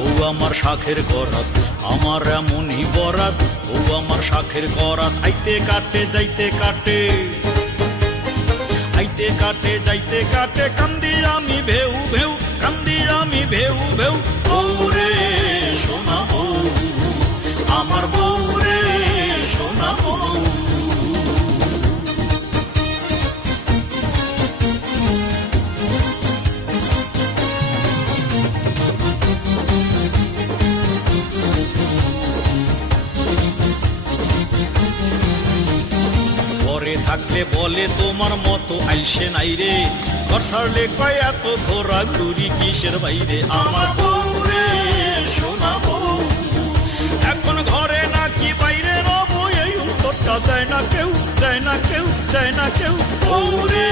বউ আমার শাখের করাত, আমার এমনই বরাত, বউ আমার শাখের করাত। আইতে কাটে যাইতে কাটে, আইতে কাটে যাইতে কাটে, কান্দি আমি ভেউ ভেউ, কান্দি আমি ভেউ ভেউ। বউরে সোনা বউ, আমার বউরে সোনা বউ। ঘরে থাকলে বলে তোমার মতো আইসে নাই রে, ঘর ছাড়লে কয় এত ঘোরা ঘুরি কিসের বাইরে। আমার বউরে সোনা বউ, এখন ঘরে নাকি বাইরে রব, এই উত্তরটা দেয় না কেউ, দেয় না কেউ, দেয় না কেউ। বউরে